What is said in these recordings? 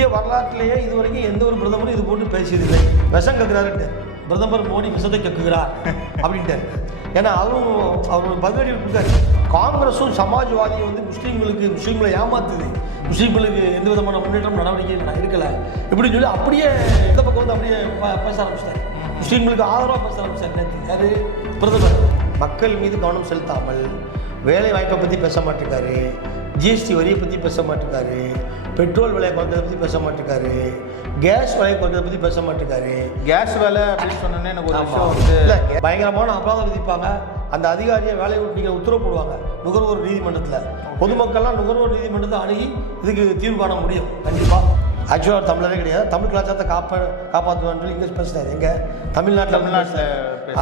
இந்திய வரலாற்றிலேயே இதுவரைக்கும் எந்த ஒரு பிரதமரும் இது போட்டு பேசியதில்லை. விஷம் கக்குறாருன்ட்டு பிரதமர் மோடி விஷத்தை கக்குகிறார் அப்படின்ட்டு. ஏன்னா அவர் பதிலடி கொடுத்தாரு. காங்கிரஸும் சமாஜ்வாதியும் வந்து முஸ்லீம்களை ஏமாத்துது, முஸ்லீம்களுக்கு எந்த விதமான முன்னேற்றம் நடவடிக்கை இருக்கலை இப்படின்னு சொல்லி அப்படியே இந்த பக்கம் வந்து அப்படியே பேச ஆரம்பிச்சிட்டாரு. முஸ்லீம்களுக்கு ஆதரவாக பேச ஆரம்பிச்சார். யார்? பிரதமர். மக்கள் மீது கவனம் செலுத்தாமல் வேலை வாய்ப்பை பற்றி பேச மாட்டேங்காரு, ஜிஎஸ்டி வரியை பற்றி பேச மாட்டேங்காரு, பெட்ரோல் விலையை குறைக்கிறத பற்றி பேச மாட்டேங்காரு, கேஸ் விலையை குறைக்கிறத பற்றி பேச மாட்டேங்காரு. கேஸ் விலை அப்படின்னு சொன்னோன்னே எனக்கு ஒரு விஷயம் வந்து இல்லை, பயங்கரமான அபராதம் விதிப்பாங்க. அந்த அதிகாரியை வேலையை விட்டு நீங்கள் உத்தரவு போடுவாங்க நுகர்வோர் நீதிமன்றத்தில். பொதுமக்கள்லாம் நுகர்வோர் நீதிமன்றத்தை அணுகி இதுக்கு தீர்வு காண முடியும் கண்டிப்பாக. ஆக்சுவலாக தமிழரே கிடையாது, தமிழ் கலாச்சாரத்தை காப்பாற்றுவான்னு சொல்லி இங்கிலீஷ் பேசுகிறாரு. எங்கே? தமிழ்நாட்டில்.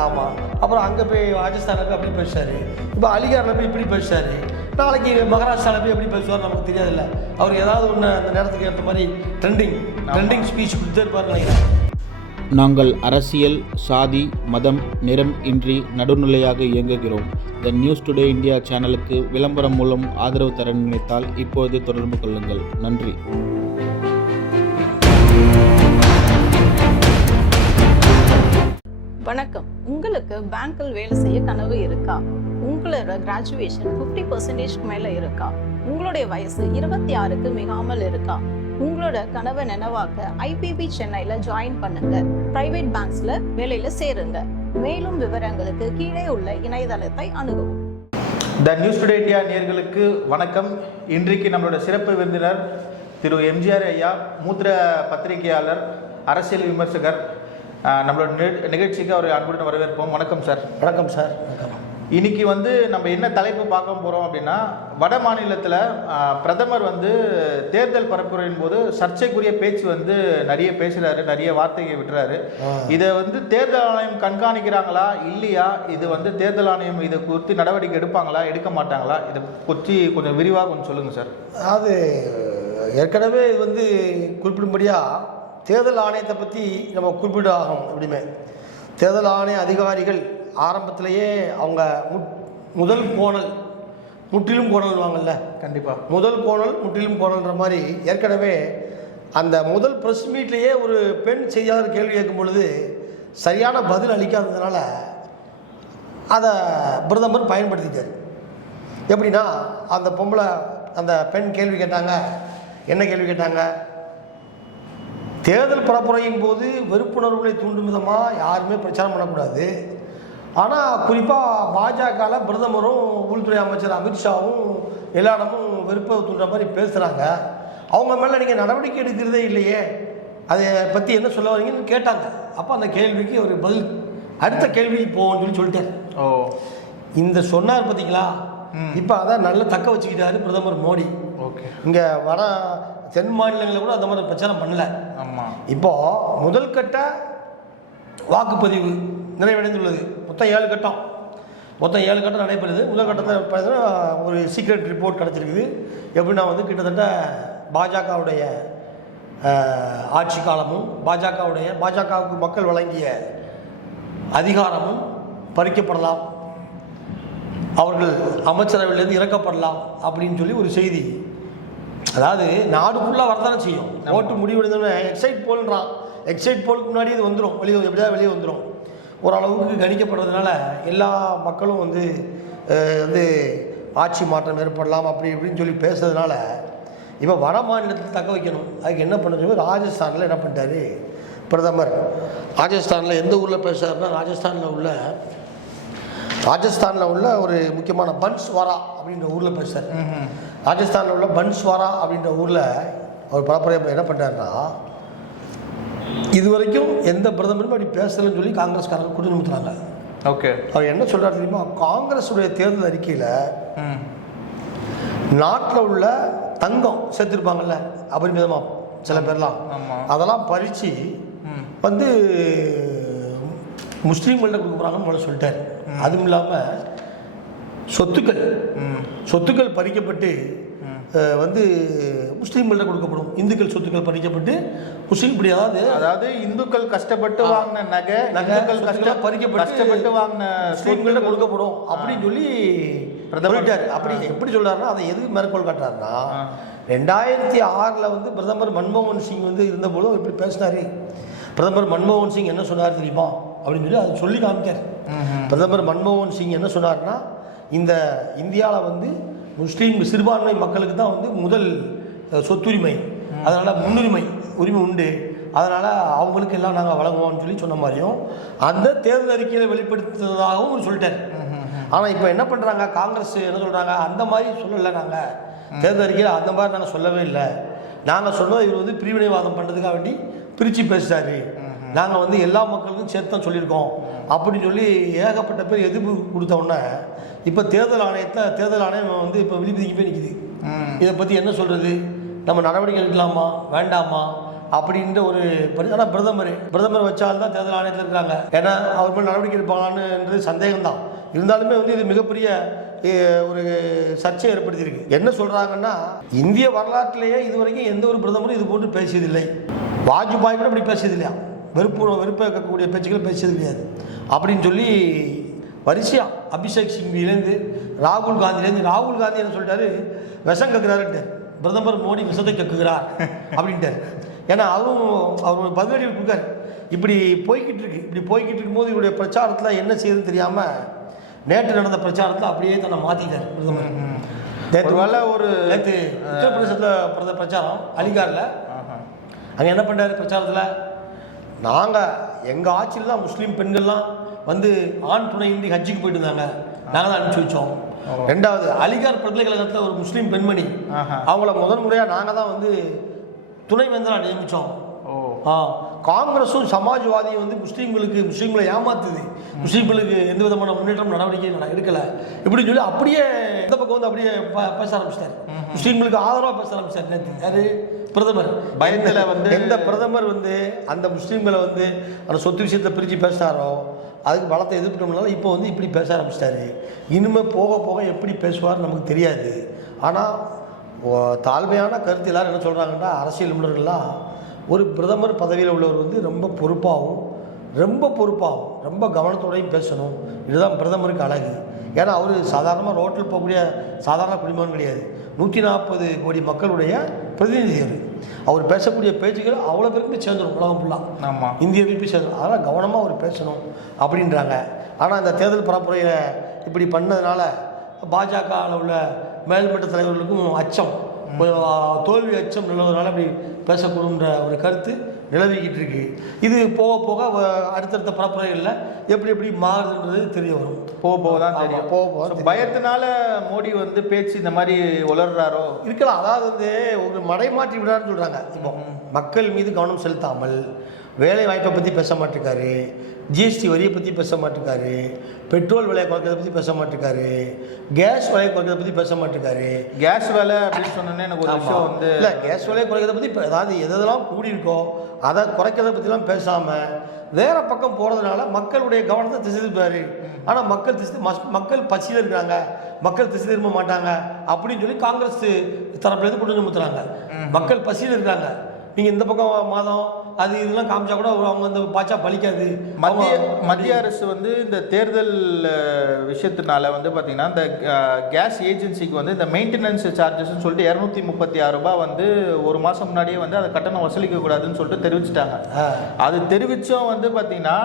ஆமாம். அப்புறம் அங்கே போய் ராஜஸ்தானில் போய் அப்படி பேசுகிறாரு, இப்போ அலிகாரில் போய் இப்படி பேசுகிறாரு, நாளைக்கு மகாராஷ்டிராவில் போய் எப்படி பேசுவார் நமக்கு தெரியாதுல்ல. அவர் ஏதாவது ஒன்று அந்த நேரத்துக்கு ஏற்ற மாதிரி ட்ரெண்டிங் ஸ்பீச் கொடுத்தே இருப்பார் நினைக்கிறேன். நாங்கள் அரசியல், சாதி, மதம், நிறம் இன்றி நடுநிலையாக இயங்குகிறோம். த நியூஸ் டுடே இந்தியா சேனலுக்கு விளம்பரம் மூலம் ஆதரவு தர நினைத்தால் இப்போது தொடர்பு கொள்ளுங்கள். நன்றி. வணக்கம். உங்களுக்கு பேங்க்கில் வேலை செய்ய கனவு இருக்கா? உங்களோட கிராஜுவேஷன் 50% மேல இருக்கா? உங்களுடைய வயசு 26க்கு மிகாமல் இருக்கா? உங்களோட கனவை நினைவாக்க ஐபிபி சென்னையில ஜாயின் பண்ணுங்க. பிரைவேட் பேங்க்ஸ்ல வேலையில சேருங்க. மேலும் விவரங்களுக்கு கீழே உள்ள இணையதளத்தை அணுகவும். த நியூஸ் டுடே இந்தியா நேயர்களுக்கு வணக்கம். இன்றைக்கு நம்மளோட சிறப்பு விருந்தினர் திரு எம்ஜிஆர் ஐயா, மூத்த பத்திரிகையாளர், அரசியல் விமர்சகர். நம்மளோட நிகழ்ச்சிக்கு அவர் அன்புடன் வரவேற்போம். வணக்கம் சார். வணக்கம் சார். இன்னைக்கு வந்து நம்ம என்ன தலைப்பு பார்க்க போகிறோம் அப்படின்னா, வட மாநிலத்தில் பிரதமர் வந்து தேர்தல் பரப்புரையின் போது சர்ச்சைக்குரிய பேச்சு வந்து நிறைய பேசுகிறாரு, நிறைய வார்த்தைகள் விட்டுறாரு. இதை வந்து தேர்தல் ஆணையம் கண்காணிக்கிறாங்களா இல்லையா, இது வந்து தேர்தல் ஆணையம் இதை குறித்து நடவடிக்கை எடுப்பாங்களா எடுக்க மாட்டாங்களா, இதை பற்றி கொஞ்சம் விரிவாக கொஞ்சம் சொல்லுங்கள் சார். அதாவது ஏற்கனவே இது வந்து குறிப்பிடும்படியாக தேர்தல் ஆணையத்தை பற்றி நம்ம குறிப்பிட ஆகும். எப்படியுமே தேர்தல் ஆணைய அதிகாரிகள் ஆரம்பத்திலேயே அவங்க முதல் கோணல் முற்றிலும் கோணல்வாங்கல்ல. கண்டிப்பாக முதல் கோணல் முற்றிலும் கோணல்ன்ற மாதிரி ஏற்கனவே அந்த முதல் ப்ரெஸ் மீட்லேயே ஒரு பெண் செய்தியாளர் கேள்வி கேட்கும் பொழுது சரியான பதில் அளிக்காததுனால அதை பிரதமர் பயன்படுத்திட்டார். எப்படின்னா, அந்த பெண் கேள்வி கேட்டாங்க. என்ன கேள்வி கேட்டாங்க? தேர்தல் பரப்புரையின் போது வெறுப்புணர்வுகளை தூண்டும் விதமாக யாருமே பிரச்சாரம் பண்ணக்கூடாது. ஆனால் குறிப்பாக பாஜகவில் பிரதமரும் உள்துறை அமைச்சர் அமித்ஷாவும் எல்லா இடமும் வெறுப்பை தூண்டுற மாதிரி பேசுகிறாங்க. அவங்க மேலே நீங்கள் நடவடிக்கை எடுக்கிறதே இல்லையே, அதை பற்றி என்ன சொல்ல வரீங்கன்னு கேட்டாங்க. அப்போ அந்த கேள்விக்கு ஒரு பதில் அடுத்த கேள்வி போகணும்னு சொல்லிட்டார். இந்த சொன்னார் பார்த்தீங்களா, இப்போ அதான் நல்லா தக்க வச்சுக்கிட்டாரு பிரதமர் மோடி. ஓகே. இங்கே வட தென் மாநிலங்களில் கூட அந்த மாதிரி பிரச்சாரம் பண்ணல. ஆமாம். இப்போது முதல் கட்ட வாக்குப்பதிவு நிறைவடைந்துள்ளது. மொத்தம் 7 கட்டம் நடைபெறுது. முதல் கட்டத்தில் பார்த்தீங்கன்னா ஒரு சீக்ரெட் ரிப்போர்ட் கிடச்சிருக்குது. எப்படின்னா வந்து கிட்டத்தட்ட பாஜகவுடைய ஆட்சி காலமும் பாஜகவுக்கு மக்கள் வழங்கிய அதிகாரமும் பறிக்கப்படலாம், அவர்கள் அமைச்சரவையிலேருந்து இறக்கப்படலாம் அப்படின்னு சொல்லி ஒரு செய்தி. அதாவது நாடு ஃபுல்லாக வரதானே செய்யும். ஓட்டு முடிவெடுத்தோன்னே எக்ஸைட் போலுக்கு முன்னாடி இது வந்துடும், வெளியே வந்துடும். ஓரளவுக்கு கணிக்கப்படுறதுனால எல்லா மக்களும் வந்து ஆட்சி மாற்றம் ஏற்படலாம் அப்படி இப்படின்னு சொல்லி பேசுறதுனால இப்போ வட மாநிலத்தில் தக்க வைக்கணும். அதுக்கு என்ன பண்ண சொல்லி ராஜஸ்தானில் என்ன பண்ணிட்டாரு பிரதமர். ராஜஸ்தானில் எந்த ஊரில் பேசுகிறாருன்னா, ராஜஸ்தானில் உள்ள ஒரு முக்கியமான பன்ஸ்வாரா அப்படின்ற ஊரில் பேசுகிறார். ராஜஸ்தானில் உள்ள பன்ஸ்வாரா அப்படின்ற ஊரில் அவர் பரப்புரை என்ன பண்ணுறாருன்னா, இது வரைக்கும் எந்த பிரதமரும் அப்படி பேசலைன்னு சொல்லி காங்கிரஸ்காரங்க குற்றம் நிமித்துறாங்க. ஓகே. அவர் என்ன சொல்கிறார் தெரியுமா? காங்கிரஸுடைய தேர்தல் அறிக்கையில் நாட்டில் உள்ள தங்கம் சேர்த்துருப்பாங்கல்ல அபரிமிதமாக சில பேர்லாம், அதெல்லாம் பறித்து வந்து முஸ்லீம்கள்ட்ட கொடுக்க போகிறாங்கன்னு முதல்ல சொல்லிட்டார். அதுவும் இல்லாமல் சொத்துக்கள் பறிக்கப்பட்டு வந்து முஸ்லீம்கள்ட்ட கொடுக்கப்படும். இந்துக்கள் சொத்துக்கள் பறிக்கப்பட்டு முஸ்லீம் இப்படி அதாவது இந்துக்கள் கஷ்டப்பட்டு வாங்கின நகைகள் கஷ்டப்பட்டு வாங்கின முஸ்லீம்கள்ட்ட கொடுக்கப்படும் அப்படின்னு சொல்லி பிரதமர். அப்படி எப்படி சொல்றாருன்னா, அதை எதுக்கு மேற்கோள் காட்டுறாருன்னா, 2006 வந்து பிரதமர் மன்மோகன் சிங் வந்து இருந்தபோது அவர் இப்படி பேசினார். பிரதமர் மன்மோகன் சிங் என்ன சொன்னார் தெரியுமா அப்படின்னு சொல்லி அதை சொல்லி காமிக்கார். பிரதமர் மன்மோகன் சிங் என்ன சொன்னார்னா, இந்த இந்தியாவில் வந்து முஸ்லீம் சிறுபான்மை மக்களுக்கு தான் வந்து முதல் சொத்துரிமை, அதனால் முன்னுரிமை உரிமை உண்டு, அதனால் அவங்களுக்கு எல்லாம் நாங்கள் வழங்குவோம்னு சொல்லி சொன்ன மாதிரியும் அந்த தேர்தல் அறிக்கையில் வெளிப்படுத்துவதாகவும் சொல்லிட்டார். ஆனால் இப்போ என்ன பண்ணுறாங்க, காங்கிரஸ் என்ன சொல்கிறாங்க, அந்த மாதிரி சொல்லலை, நாங்கள் தேர்தல் அறிக்கையில் அந்த மாதிரி நாங்கள் சொல்லவே இல்லை, நாங்கள் சொன்னது இவர் வந்து பிரிவினைவாதம் பண்ணுறதுக்காக வேண்டி பிரித்து பேசுகிறாரு, நாங்கள் வந்து எல்லா மக்களுக்கும் சேர்த்து தான் சொல்லியிருக்கோம் அப்படின்னு சொல்லி ஏகப்பட்ட பேர் எதிர்ப்பு கொடுத்த உடனே இப்போ தேர்தல் ஆணையம் வந்து இப்போ விழிப்புதிக்கு போய் நிற்கிது. இதை பற்றி என்ன சொல்கிறது, நம்ம நடவடிக்கை எடுக்கலாமா வேண்டாமா அப்படின்ற ஒரு ஆனால் பிரதமர் வச்சால்தான் தேர்தல் ஆணையத்தில் இருக்கிறாங்க. ஏன்னா அவர் மேலே நடவடிக்கை எடுப்பாங்களான்றது சந்தேகம்தான். இருந்தாலுமே வந்து இது மிகப்பெரிய ஒரு சர்ச்சையை ஏற்படுத்தியிருக்கு. என்ன சொல்கிறாங்கன்னா, இந்திய வரலாற்றிலேயே இதுவரைக்கும் எந்த ஒரு பிரதமரும் இது போட்டு பேசியதில்லை. வாஜ்பாய் கூட இப்படி பேசியதில்லையா, வெறுப்பை இருக்கக்கூடிய பேச்சுக்கள் பேசியது கிடையாது அப்படின்னு சொல்லி வரிசையாக அபிஷேக் சிங்விலேருந்து ராகுல் காந்தி என்ன சொல்லிட்டாரு, விஷம் கக்குறாருன்ட்டு, பிரதமர் மோடி விஷத்தை கக்குகிறார் அப்படின்ட்டார். ஏன்னா அவர் பதிலடி கொடுக்காரு. இப்படி போய்கிட்டு இருக்கும்போது இவருடைய பிரச்சாரத்தில் என்ன செய்யுதுன்னு தெரியாமல் நேற்று நடந்த பிரச்சாரத்தில் அப்படியே தன்னை மாற்றிட்டார் பிரதமர். நேற்று உத்தரப்பிரதேசத்தில் பிரச்சாரம் அலிகாரில், அங்கே என்ன பண்ணார் பிரச்சாரத்தில், நாங்கள் எங்கள் ஆட்சியில் தான் முஸ்லீம் பெண்கள்லாம் வந்து ஆண் துணையின்றி ஹஜ்ஜுக்கு போயிட்டு இருந்தாங்க, நாங்கள் தான் அனுப்பிச்சி வச்சோம். ரெண்டாவது அலிகார் பல்கலைக்கழகத்தில் ஒரு முஸ்லீம் பெண்மணி, அவங்கள முதன்முறையாக நாங்கள் தான் வந்து துணைவேந்தராக நியமித்தோம். காங்கிரஸும் சமாஜ்வாதியும் வந்து முஸ்லீம்களை ஏமாத்துது, முஸ்லீம்களுக்கு எந்த விதமான முன்னேற்றம் நடவடிக்கை எடுக்கலை இப்படின்னு சொல்லி அப்படியே இந்த பக்கம் வந்து அப்படியே பேச ஆரம்பிச்சிட்டார். முஸ்லீம்களுக்கு ஆதரவாக பேச ஆரம்பிச்சார். நேற்று யாரு பிரதமர் பயத்தில் வந்து எந்த பிரதமர் வந்து அந்த முஸ்லீம்களை வந்து அந்த சொத்து விஷயத்தை பிரித்து பேசினாரோ அதுக்கு பலத்தை எதிர்ப்பிட்டோம்னால இப்போ வந்து இப்படி பேச ஆரம்பிச்சிட்டாரு. இனிமேல் போக போக எப்படி பேசுவார் நமக்கு தெரியாது. ஆனால் தாழ்மையான கருத்து எல்லாரும் என்ன சொல்கிறாங்கன்னா, அரசியல் நிபுணர்கள்லாம் ஒரு பிரதமர் பதவியில் உள்ளவர் வந்து ரொம்ப பொறுப்பாகவும் ரொம்ப கவனத்தோடையும் பேசணும், இதுதான் பிரதமருக்கு அழகு. ஏன்னா அவர் சாதாரணமாக ரோட்டில் போகக்கூடிய சாதாரண குடிமகன் கிடையாது, 140 கோடி மக்களுடைய பிரதிநிதி. அவர் பேசக்கூடிய பேச்சுகள் அவ்வளோ பேருக்கு சேர்ந்துடும், உலகம் ஃபுல்லாக. ஆமாம், இந்தியாவுக்கு சேர்ந்துடும். அதனால் கவனமாக அவர் பேசணும் அப்படின்றாங்க. ஆனால் இந்த தேர்தல் பரப்புரையில் இப்படி பண்ணதுனால பாஜகவில் உள்ள மேல்மட்ட தலைவர்களுக்கும் அச்சம், தோல்வி அச்சம் நிலவுறதுனால இப்படி பேசக்கூடுன்ற ஒரு கருத்து நிலவிக்கிட்டு இருக்கு. இது போக போக அடுத்தடுத்த பரப்புரைகளில் எப்படி மாறுதுன்றது தெரிய வரும். போக தான் தெரியும். போக பயத்தினால மோடி வந்து பேச்சு இந்த மாதிரி உளர்றாரோ இருக்கலாம். அதாவது வந்து ஒரு மடைமாற்றி விடுறாருன்னு சொல்கிறாங்க. இப்போ மக்கள் மீது கவனம் செலுத்தாமல் வேலை வாய்ப்பை பற்றி பேச மாட்டேங்காரு, ஜிஎஸ்டி வரியை பற்றி பேச மாட்டேங்காரு, பெட்ரோல் விலையை குறைக்கிறத பற்றி பேச மாட்டேங்காரு, கேஸ் விலையை குறைக்கிறத பற்றி பேச மாட்டேங்காரு. கேஸ் விலை அப்படின்னு சொன்னோன்னே எனக்கு ஒரு விஷயம் வந்து இல்லை, கேஸ் விலையை குறைக்கிறத பற்றி அதாவது எதெல்லாம் கூடியிருக்கோ அதை குறைக்கிறத பற்றிலாம் பேசாமல் வேறு பக்கம் போகிறதுனால மக்களுடைய கவனத்தை திசை திருப்பாரு. ஆனால் மக்கள் பசியில் இருக்கிறாங்க, மக்கள் திசை திரும்ப மாட்டாங்க அப்படின்னு சொல்லி காங்கிரஸ் தரப்புலேருந்து கொண்டு வந்து முத்துறாங்க. மக்கள் பசியில் இருக்காங்க, நீங்கள் இந்த பக்கம் மாதம் அது இதெல்லாம் காமிச்சா கூட அவங்க வந்து பாய்ச்சா பலிக்காது. மத்திய அரசு வந்து இந்த தேர்தல் விஷயத்தினால வந்து பார்த்தீங்கன்னா இந்த கேஸ் ஏஜென்சிக்கு வந்து இந்த மெயின்டெனன்ஸ் சார்ஜஸ்ன்னு சொல்லிட்டு 236 ரூபாய் வந்து ஒரு மாதம் முன்னாடியே வந்து அதை கட்டணம் வசூலிக்கக்கூடாதுன்னு சொல்லிட்டு தெரிவிச்சிட்டாங்க. அது தெரிவித்தும் வந்து பார்த்தீங்கன்னா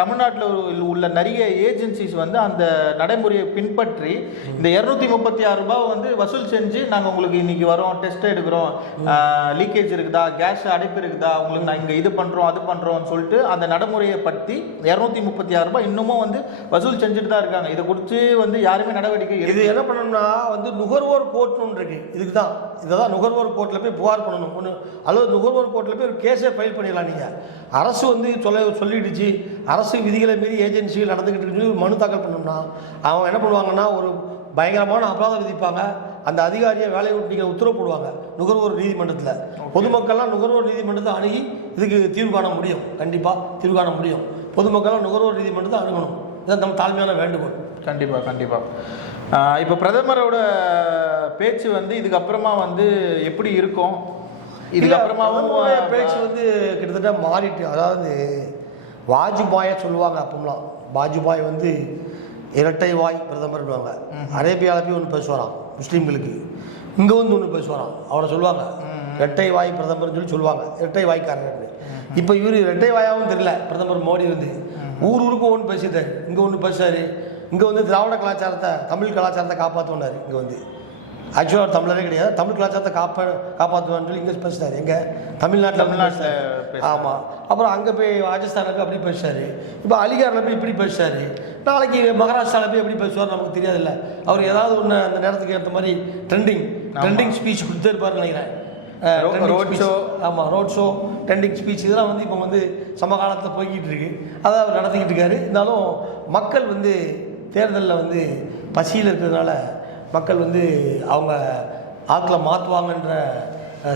தமிழ்நாட்டில் உள்ள நிறைய ஏஜென்சிஸ் வந்து அந்த நடைமுறையை பின்பற்றி இந்த 236 ரூபாய் வந்து வசூல் செஞ்சு நாங்கள் உங்களுக்கு இன்னைக்கு வரோம், டெஸ்ட் எடுக்கிறோம், லீக்கேஜ் இருக்குதா, கேஸ் அடைப்பு இருக்குதா, உங்களுக்கு நான் இங்கே இது பண்ணுறோம் அது பண்ணுறோம்னு சொல்லிட்டு அந்த நடைமுறையை பற்றி 236 ரூபாய் இன்னமும் வந்து வசூல் செஞ்சுட்டு தான் இருக்காங்க. இதை குறித்து வந்து யாருமே நடவடிக்கை இது என்ன பண்ணணும்னா வந்து நுகர்வோர் கோர்ட்னு இருக்கு. இதுக்கு தான் இதான் நுகர்வோர் கோர்ட்டில் போய் புகார் பண்ணணும் ஒன்று, அல்லது நுகர்வோர் கோர்ட்டில் போய் ஒரு கேஸே ஃபைல் பண்ணிடலாம். நீங்கள் அரசு வந்து சொல்லிடுச்சு, அரசு விதிகளை மீறி ஏஜென்சிகள் நடந்துக்கிட்டு இருக்கு ஒரு மனு தாக்கல் பண்ணோம்னா அவங்க என்ன பண்ணுவாங்கன்னா ஒரு பயங்கரமான அபராதம் விதிப்பாங்க, அந்த அதிகாரியை வேலையை விட்டு நீங்கள் உத்தரவு போடுவாங்க நுகர்வோர் நீதிமன்றத்தில். பொதுமக்கள்லாம் நுகர்வோர் நீதிமன்றத்தை அணுகி இதுக்கு தீர்வு காண முடியும், கண்டிப்பாக தீர்வு காண முடியும். பொதுமக்கள்லாம் நுகர்வோர் நீதிமன்றத்தை அணுகணும், இதுதான் நம்ம தாழ்மையான வேண்டுகோள். கண்டிப்பாக. இப்போ பிரதமரோட பேச்சு வந்து இதுக்கப்புறமா வந்து எப்படி இருக்கும்? இதுக்கப்புறமாவும் பேச்சு வந்து கிட்டத்தட்ட மாறிட்டு, அதாவது வாஜ்பாயை சொல்லுவாங்க அப்போம்லாம். வாஜ்பாய் வந்து இரட்டை வாய் பிரதமர்வாங்க. அரேபியாவில் போய் ஒன்று பேசுவாராம் முஸ்லீம்களுக்கு, இங்கே வந்து ஒன்று பேசுவாராம். அவரை சொல்லுவாங்க இரட்டை வாய் பிரதமர்னு சொல்லுவாங்க, இரட்டை வாய்க்காரர். இப்போ இவர் இரட்டை வாயாகவும் தெரியல. பிரதமர் மோடி வந்து ஊருக்கும் ஒன்று பேசிட்டார், இங்கே ஒன்று பேசுறாரு. இங்கே வந்து திராவிட கலாச்சாரத்தை, தமிழ் கலாச்சாரத்தை காப்பாற்றுவார். இங்கே வந்து ஆக்சுவலாக ஒரு தமிழரே கிடையாது, தமிழ் கலாச்சாரத்தை காப்பாற்றுவான்னு சொல்லி இங்கே பேசினார். எங்கே தமிழ்நாட்டில். ஆமாம். அப்புறம் அங்கே போய் ராஜஸ்தானில் போய் அப்படி பேசுறாரு. இப்போ அலிகாரில் போய் இப்படி பேசுறாரு. நாளைக்கு மகாராஷ்டிராவில் போய் எப்படி பேசுவார் நமக்கு தெரியாதுல்ல. அவர் ஏதாவது ஒன்று அந்த நேரத்துக்கு ஏற்ற மாதிரி ட்ரெண்டிங் ஸ்பீச் கொடுத்தே இருப்பார்னு நினைக்கிறேன். Road show. ஆமாம், ரோட் ஷோ, ட்ரெண்டிங் ஸ்பீச் இதெல்லாம் வந்து இப்போ வந்து சமகாலத்தில் போய்கிட்டு இருக்கு. அதை அவர் நடத்திக்கிட்டு இருக்காரு. இருந்தாலும் மக்கள் வந்து தேர்தலில் வந்து பசியில் இருக்கிறதுனால மக்கள் வந்து அவங்க ஆட்களை மாற்றுவாங்கன்ற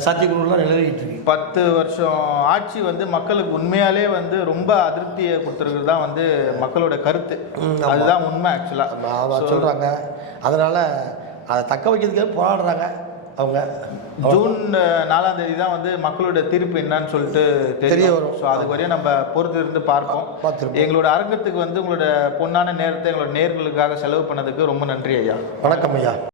சாத்தியக்கூறுலாம் நிலவிட்டு இருக்கு. 10 வருஷம் ஆட்சி வந்து மக்களுக்கு உண்மையாலே வந்து ரொம்ப அதிருப்தியை கொடுத்துருக்குறது தான் வந்து மக்களோட கருத்து. அதுதான் உண்மை ஆக்சுவலாக சொல்கிறாங்க. அதனால் அதை தக்க வைக்கிறதுக்காக போராடுறாங்க அவங்க. ஜூன் 4ஆம் தேதி தான் வந்து மக்களோட தீர்ப்பு என்னன்னு சொல்லிட்டு தெரிய வரும். ஸோ அது வரையும் நம்ம பொறுத்து இருந்து பார்ப்போம். எங்களோட அரங்கத்துக்கு வந்து உங்களோட பொன்னான நேரத்தை எங்களோட நேர்களுக்காக செலவு பண்ணதுக்கு ரொம்ப நன்றி ஐயா. வணக்கம் ஐயா.